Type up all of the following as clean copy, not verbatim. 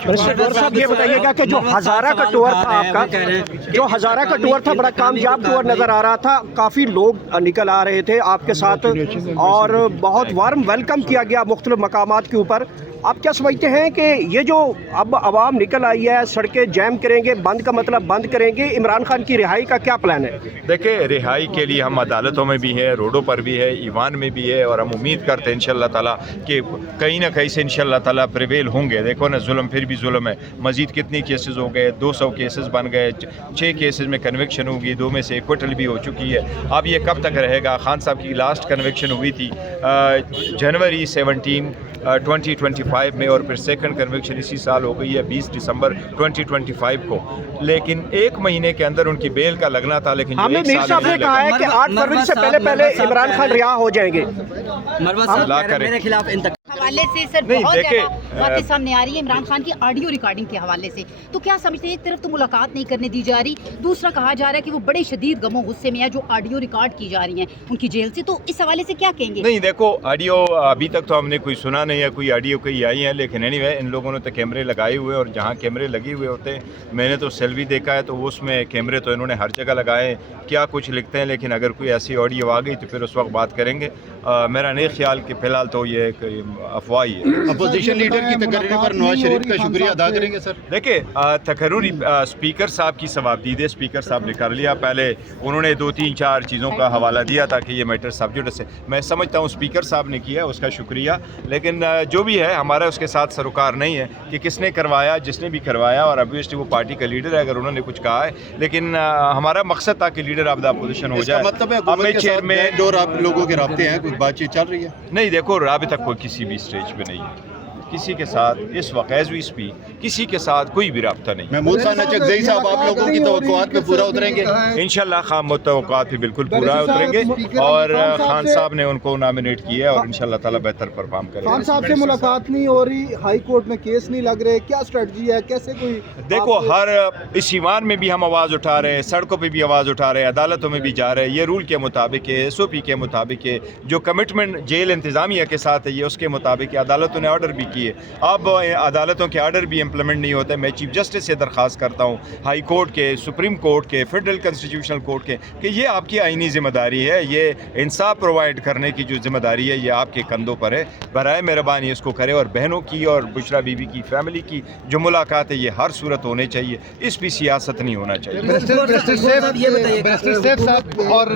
साहब ये बताइएगा कि जो हज़ारा का टूर था आपका, जो हज़ारा का टूर था बड़ा कामयाब टूर नज़र आ रहा था, काफ़ी लोग निकल आ रहे थे आपके साथ और बहुत वार्म वेलकम किया गया मुख्तलिफ मकामात के ऊपर। आप क्या समझते हैं कि ये जो अब आवाम निकल आई है, सड़कें जैम करेंगे, बंद का मतलब बंद करेंगे, इमरान खान की रिहाई का क्या प्लान है? देखिए, रिहाई के लिए हम अदालतों में भी हैं, रोडों पर भी है, ईवान में भी है, और हम उम्मीद करते हैं इंशाअल्लाह ताला कि कहीं ना कहीं से इंशाअल्लाह ताला प्रिवेल होंगे। देखो ना, जुल्म फिर भी जुल्म है। मजीद कितनी केसेस हो गए, 200 केसेस बन गए, 6 केसेस में कन्विक्शन होगी, 2 में से एक्विटल भी हो चुकी है। अब ये कब तक रहेगा? खान साहब की लास्ट कन्विक्शन हुई थी जनवरी 17 2025 में, और फिर सेकंड कन्विक्शन इसी साल हो गई है 20 दिसंबर 2025 को। लेकिन एक महीने के अंदर उनकी बेल का लगना था, लेकिन हमने मीर साहब ने कहा है कि 8 फरवरी से पहले इमरान खान रिहा हो जाएंगे। मेरे खिलाफ हवाले से सर बहुत ज़्यादा बातें सामने आ रही है इमरान खान की ऑडियो रिकॉर्डिंग के हवाले से। तो क्या समझते हैं, एक तरफ तो मुलाकात नहीं करने दी जा रही, दूसरा कहा जा रहा है कि वो बड़े शदीद गमो गुस्से में है जो ऑडियो रिकॉर्ड की जा रही हैं उनकी जेल से, तो इस हवाले से क्या कहेंगे? नहीं, देखो, ऑडियो अभी तक तो हमने कोई सुना नहीं है, कोई ऑडियो कहीं आई है, लेकिन एनीवे इन लोगों ने तो कैमरे लगाए हुए, और जहाँ कैमरे लगे हुए होते हैं, मैंने तो सेल भी देखा है, तो उसमें कैमरे तो इन्होंने हर जगह लगाए, क्या कुछ लिखते हैं। लेकिन अगर कोई ऐसी ऑडियो आ गई तो फिर उस वक्त बात करेंगे। मेरा नहीं ख्याल कि फ़िलहाल तो ये एक अफवाह ही है। अपोजिशन लीडर की तकरीर पर नवाज शरीफ का शुक्रिया अदा करेंगे सर। देखिए, तकर्रुरी स्पीकर साहब की सवाबदीद है, स्पीकर साहब ने कर लिया। पहले उन्होंने 2-3-4 चीज़ों का हवाला दिया था कि ये मैटर सब्जेक्ट से, मैं समझता हूँ स्पीकर साहब ने किया, उसका शुक्रिया। लेकिन जो भी है, हमारा उसके साथ सरोकार नहीं है कि किसने करवाया, जिसने भी करवाया, और ऑब्वियसली वो पार्टी का लीडर है, अगर उन्होंने कुछ कहा है। लेकिन हमारा मकसद था कि लीडर ऑफ द अपोजिशन हो जाए। मतलब है चेयरमैन और आप लोगों के राब्ते हैं, कुछ बातचीत चल रही है? नहीं, देखो, अभी तक कोई किसी भी स्टेज पे नहीं है, किसी के साथ इस वक्त एज वी स्पीक किसी के साथ कोई भी रब्ता नहीं। महमूद खान नचकज़ई साहब आप लोगों की तवक्कुआत पे पूरा उतरेंगे? इंशाल्लाह खान तवक्कुआत पे बिल्कुल पूरा उतरेंगे, और खान साहब ने उनको नॉमिनेट किया है, और इंशाल्लाह ताला बेहतर परफॉर्म करेंगे। खान साहब से मुलाकात नहीं हो रही, हाई कोर्ट में केस नहीं लग रहे, क्या स्ट्रेटजी है, कैसे कोई? देखो, हर इस ईवान में भी हम आवाज़ उठा रहे हैं, सड़कों पे भी आवाज़ उठा रहे हैं, अदालतों में भी जा रहे हैं। ये रूल के मुताबिक है, SOP के मुताबिक है, जो कमिटमेंट जेल इंतज़ामिया के साथ है, ये उसके मुताबिक है। अदालतों ने ऑर्डर भी किए, अब अदालतों के ऑर्डर भी इम्प्लीमेंट नहीं होते। मैं चीफ जस्टिस से दरख्वास्त करता हूँ, हाई कोर्ट के, सुप्रीम कोर्ट के, फेडरल कॉन्स्टिट्यूशनल कोर्ट के, कि ये आपकी आइनी ज़िम्मेदारी है, ये इंसाफ प्रोवाइड करने की जो ज़िम्मेदारी है, ये आपके कंधों पर है। बराए मेहरबानी इसको करें, और बहनों की और बुशरा बीबी की फैमिली की जो मुलाकात है, ये हर सूरत होने चाहिए, इस भी सियासत नहीं होना चाहिए। और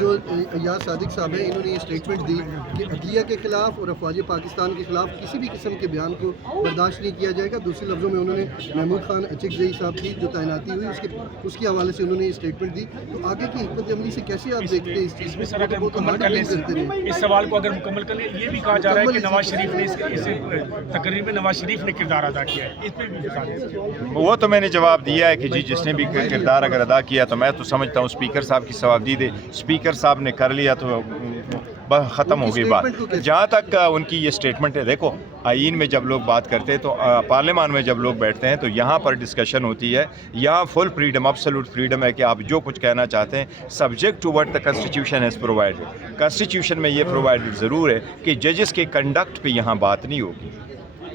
यार सादिक साहब है, इन्होंने ये स्टेटमेंट दी कि अदलिया के खिलाफ और अफवाज पाकिस्तान के खिलाफ किसी भी किस्म के बयान को बर्दाश्त नहीं किया जाएगा। दूसरे लफ्ज़ों में उन्होंने महमूद खान अचकज़ई साहब की जो तैनाती हुई उसके हवाले से उन्होंने ये स्टेटमेंट दी। तो आगे की हिकमत अमली से कैसे आप देखते हैं इस चीज़ में? सर, अगर मुकम्मल कर लें इस सवाल को, अगर मुकम्मल कर लें, ये भी कहा जा रहा है कि नवाज शरीफ ने इस तकरीर में नवाज शरीफ ने किरदार अदा किया है, इस पर भी बता दें। वो तो मैंने जवाब दिया है कि जी, जिसने भी किरदार अगर अदा किया, तो मैं तो समझता हूँ स्पीकर साहब की सवाबदीद है, स्पीकर साहब ने कर लिया तो ख़त्म हो गई बात। जहाँ तक उनकी ये स्टेटमेंट है, देखो, आईन में जब लोग बात करते हैं, तो पार्लियामान में जब लोग बैठते हैं, तो यहाँ पर डिस्कशन होती है। यहाँ फुल फ्रीडम, एब्सोल्यूट फ्रीडम है कि आप जो कुछ कहना चाहते हैं, subject to what the constitution has provided. Constitution में ये प्रोवाइडेड ज़रूर है कि जजेस के कंडक्ट पे यहाँ बात नहीं होगी,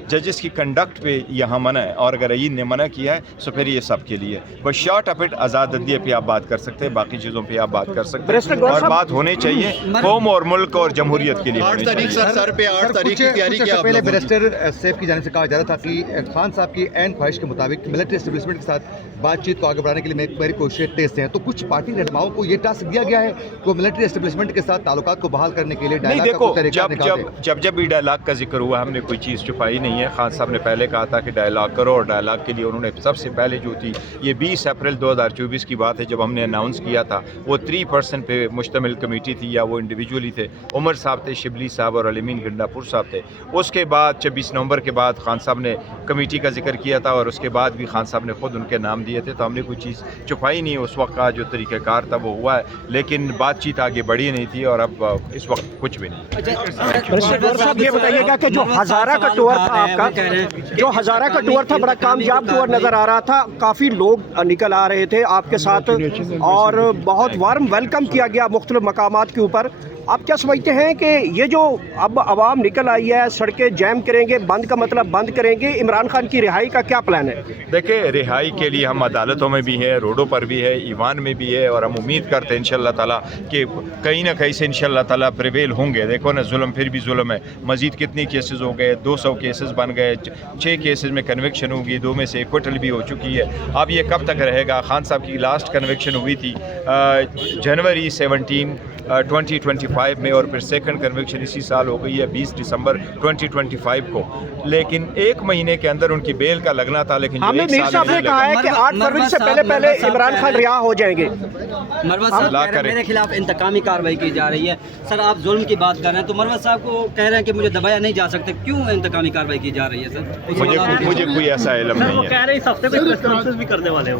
जजेस की कंडक्ट पे यहाँ मना है, और अगर आईन ने मना किया है तो फिर ये सब के लिए। बस शॉर्ट ऑफ इट, आज़ाद अदलिया पे आप बात कर सकते हैं, बाकी चीज़ों पे आप बात कर सकते हैं, और बात होनी चाहिए कौम और मुल्क और जमहूरियत के लिए। 8 तारीख सर पे 8 तारीख की तैयारी की पहले बैरिस्टर सैफ की जानिब से कहा जा रहा था कि खान साहब की एन ख्वाहिश के मुताबिक मिलिट्री एस्टेब्लिशमेंट के साथ बातचीत को आगे बढ़ाने के लिए मेरी कोशिशें तेज हैं। तो कुछ पार्टी रहनुमाओं को ये टास्क दिया गया है कि मिलिट्री एस्टेब्लिशमेंट के साथ ताल्लुकात को बहाल करने के लिए नहीं, देखो, जब भी डायलॉग का जिक्र हुआ, हमने कोई चीज़ छुपाई नहीं है। खान साहब ने पहले कहा था कि डायलॉग करो, और डायलॉग के लिए उन्होंने सबसे पहले जो थी, ये 20 अप्रैल 2024 की बात है, जब हमने अनाउंस किया था, वो 3% पे मुश्तमिल कमेटी थी, या वो इंडिविजुअली थे। उमर साहब थे, शिबली साहब और अलीमीन गंडापुर साहब थे। उसके बाद 26 नवंबर के बाद खान साहब ने कमेटी का जिक्र किया था, और उसके बाद भी खान साहब ने खुद उनके नाम दिए थे। तो हमने कोई चीज़ छुपाई नहीं है। उस वक्त का जो तरीक़ाकार था वो हुआ है, लेकिन बातचीत आगे बढ़ी नहीं थी, और अब इस वक्त कुछ भी नहीं। ये बताइएगा कि जो हज़ारा का टूर था आपका, जो हज़ारा का टूर था बड़ा कामयाब टूर नज़र आ रहा था, काफ़ी लोग निकल आ रहे थे आपके साथ और बहुत वार्म वेलकम किया गया मुख्तलिफ मकामात के ऊपर। आप क्या समझते हैं कि ये जो अब आवाम निकल आई है, सड़कें जैम करेंगे, बंद का मतलब बंद करेंगे, इमरान खान की रिहाई का क्या प्लान है? देखिए, रिहाई के लिए हम अदालतों में भी है, रोडों पर भी है, ईवान में भी है, और हम उम्मीद करते हैं इंशाअल्लाह ताला कि कहीं ना कहीं से इंशाअल्लाह ताला प्रिवेल होंगे। देखो ना, जुल्म फिर भी जुल्म है। मजीद कितनी केसेस हो गए, 200 केसेस बन गए, 6 केसेस में कन्विक्शन होगी, 2 में से एक्विटल भी हो चुकी है। अब ये कब तक रहेगा? खान साहब की लास्ट कन्विक्शन हुई थी जनवरी 17 2025 में, और फिर सेकंड कन्विक्शन इसी साल हो गई है 20 दिसंबर 2025 को। लेकिन एक महीने के अंदर उनकी बेल का लगना था, लेकिन हमें मीर साहब ने कहा है कि 8 फरवरी से पहले इमरान खान रिहा हो जाएंगे। मरवत साहब कह रहे हैं मेरे खिलाफ इंतकामी कार्रवाई की जा रही है। सर, आप जुल्म की बात कर रहे हैं, तो मरवत साहब को कह रहे हैं कि मुझे दबाया नहीं जा सकता, क्यों इंतकामी कार्रवाई की जा रही है? सर, मुझे कोई ऐसा इल्म नहीं है। कह रहे हैं इस हफ्ते में प्रेस कॉन्फ्रेंस भी करने वाले हो।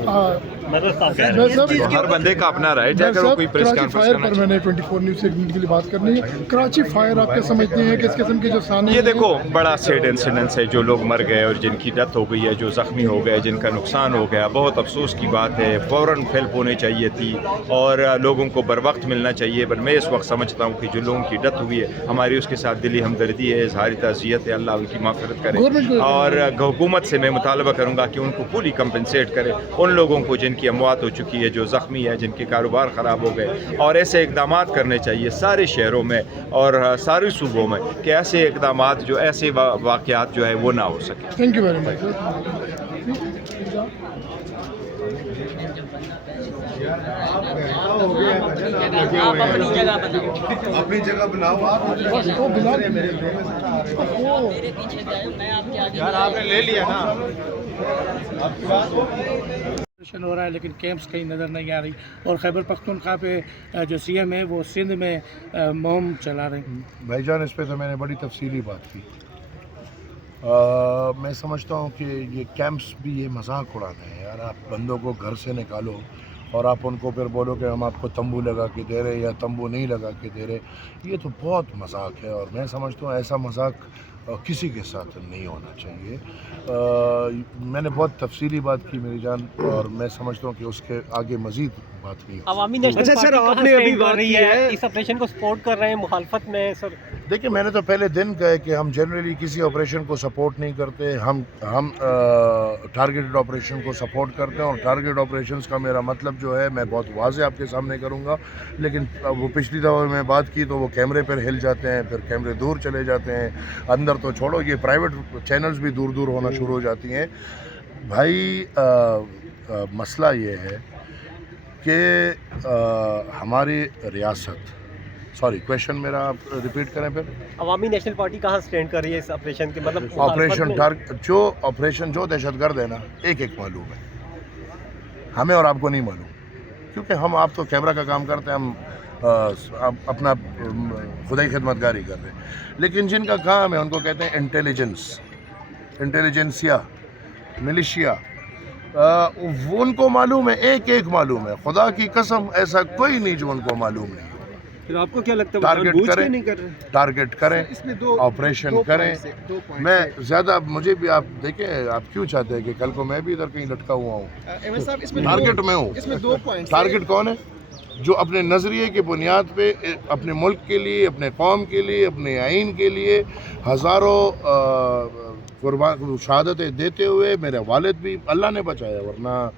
मरवत साहब कह रहे हैं हर बंदे का अपना राइट है, अगर वो कोई प्रेस कॉन्फ्रेंस करना चाहिए। मैंने 24 न्यूज़ से एक मिनट के लिए बात करनी है। कराची फायर आप क्या समझते हैं कि इस किस्म के जो साने ये देखो, बड़ा सैड इंसिडेंस है, जो लोग मर गए और जिनकी डेथ हो गई है, जो ज़ख्मी हो गए, जिनका नुकसान हो गया, बहुत अफसोस की बात है। फ़ौरन हेल्प होनी चाहिए थी और लोगों को बर वक्त मिलना चाहिए। पर मैं इस वक्त समझता हूँ कि जो लोगों की डेथ हुई है, हमारी उसके साथ दिली हमदर्दी है, इजहारी ताज़ियत है, अल्लाह उनकी माफ़रत करे। और हुकूमत से मैं मुतालबा करूँगा कि उनको पूरी कंपनसेट करे उन लोगों को जिनकी अमवात हो चुकी है, जो ज़ख्मी है, जिनके कारोबार ख़राब हो गए। और ऐसे इक़दाम करने चाहिए सारे शहरों में और सारे सूबों में, कि ऐसे इक़दाम जो ऐसे वाक़यात जो है वो ना हो सके। Thank you very much. अपनी जगह बनाओ यार, आपने ले लिया ना। हो रहा है, लेकिन कैंप्स कहीं नज़र नहीं आ रही। और खैबर पख्तूनख्वा पे जो सीएम है वो सिंध में मुहिम चला रहे हैं। भाईजान, इस पे तो मैंने बड़ी तफसीली बात की। मैं समझता हूँ कि ये कैंप्स भी ये मजाक उड़ाना है यार। आप बंदों को घर से निकालो और आप उनको फिर बोलो कि हम आपको तंबू लगा के दे रहे या तंबू नहीं लगा के दे रहे, ये तो बहुत मजाक है। और मैं समझता हूँ ऐसा मजाक किसी के साथ नहीं होना चाहिए। मैंने बहुत तफसीली बात की मेरी जान, और मैं समझता हूँ कि उसके आगे मजीद बात नहीं। अवामी नेशनल पार्टी आपने अभी बात की है, इस ऑपरेशन को सपोर्ट कर रहे हैं, मुखालफत में? सर देखिए, मैंने तो पहले दिन कहा कि हम जनरली किसी ऑपरेशन को सपोर्ट नहीं करते। हम टारगेटेड ऑपरेशन को सपोर्ट करते हैं, और टारगेट ऑपरेशंस का मेरा मतलब जो है मैं बहुत वाज़े आपके सामने करूंगा। लेकिन वो पिछली दफ़ा मैं बात की तो वो कैमरे पर हिल जाते हैं, फिर कैमरे दूर चले जाते हैं, अंदर तो छोड़ो, ये प्राइवेट चैनल्स भी दूर दूर होना शुरू हो जाती हैं। भाई मसला ये है कि हमारी रियासत, सॉरी क्वेश्चन मेरा आप रिपीट करें फिर। अवामी नेशनल पार्टी कहाँ स्टैंड कर रही है इस ऑपरेशन के? मतलब ऑपरेशन जो दहशतगर्द है ना, एक एक मालूम है हमें और आपको नहीं मालूम, क्योंकि आप तो कैमरा का काम करते हैं, हम अपना खुदाई खिदमतगारी कर रहे हैं। लेकिन जिनका काम है उनको कहते हैं इंटेलिजेंसिया, मिलिशिया, वो उनको मालूम है, एक एक मालूम है। खुदा की कसम ऐसा कोई नहीं जो उनको मालूम नहीं। फिर आपको क्या लगता है टारगेट करें, ऑपरेशन करें। मैं ज़्यादा, मुझे भी आप देखें, आप क्यों चाहते हैं कि कल को मैं भी इधर कहीं लटका हुआ हूँ? टारगेट में हूँ। इसमें 2 पॉइंट। टारगेट कौन है? जो अपने नज़रिए की बुनियाद पे अपने मुल्क के लिए, अपने कौम के लिए, अपने आइन के लिए हज़ारों कुर्बान शहादतें देते हुए, मेरे वालिद भी अल्लाह ने बचाया, वरना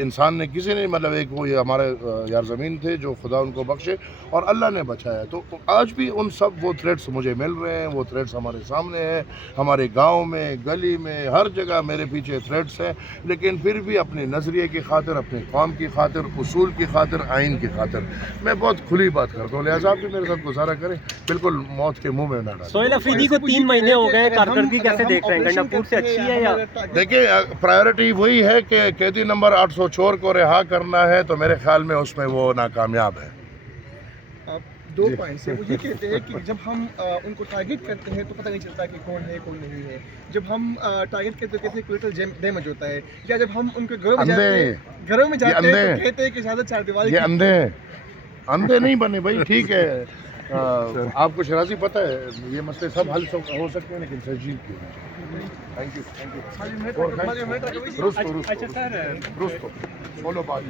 इंसान ने किसी ने, मतलब एक वो हमारे यार ज़मीन थे जो खुदा उनको बख्शे, और अल्लाह ने बचाया। तो आज भी उन सब वो थ्रेट्स मुझे मिल रहे हैं, वो थ्रेट्स हमारे सामने हैं, हमारे गांव में, गली में, हर जगह मेरे पीछे थ्रेट्स हैं। लेकिन फिर भी अपने नज़रिए की खातिर, अपने कौम की खातिर, उसूल की खातिर, आइन की खातिर मैं बहुत खुली बात करता हूँ। लिहाजा आप भी मेरे साथ गुजारा करें, बिल्कुल मौत के मुँह में ना डालें। सोहेल अफरीदी को 3 महीने हो गए, कारकर्दगी कैसे देख रहे हैं? गंडापुर से अच्छी है या? देखिए, प्रायोरिटी वही है कि कैदी नंबर 804 को रिहा करना है, तो मेरे ख्याल में उसमें वो नाकामयाब है। आप 2 पॉइंट से वो ये कहते हैं कि जब हम उनको टारगेट करते हैं तो पता नहीं चलता कि कौन है कौन नहीं है। जब हम टारगेट करते कहते हैं कोलेटरल डैमेज होता है, या जब हम उनके घरों में जाते हैं तो कहते हैं कि ज़्यादा चारदीवारी। ये अंधे नहीं बने भाई, ठीक है। आपको शराजी पता है ये मसले सब हल हो सकते हैं लेकिन तहजीब की थैंक यू रुस्तो बोलो बात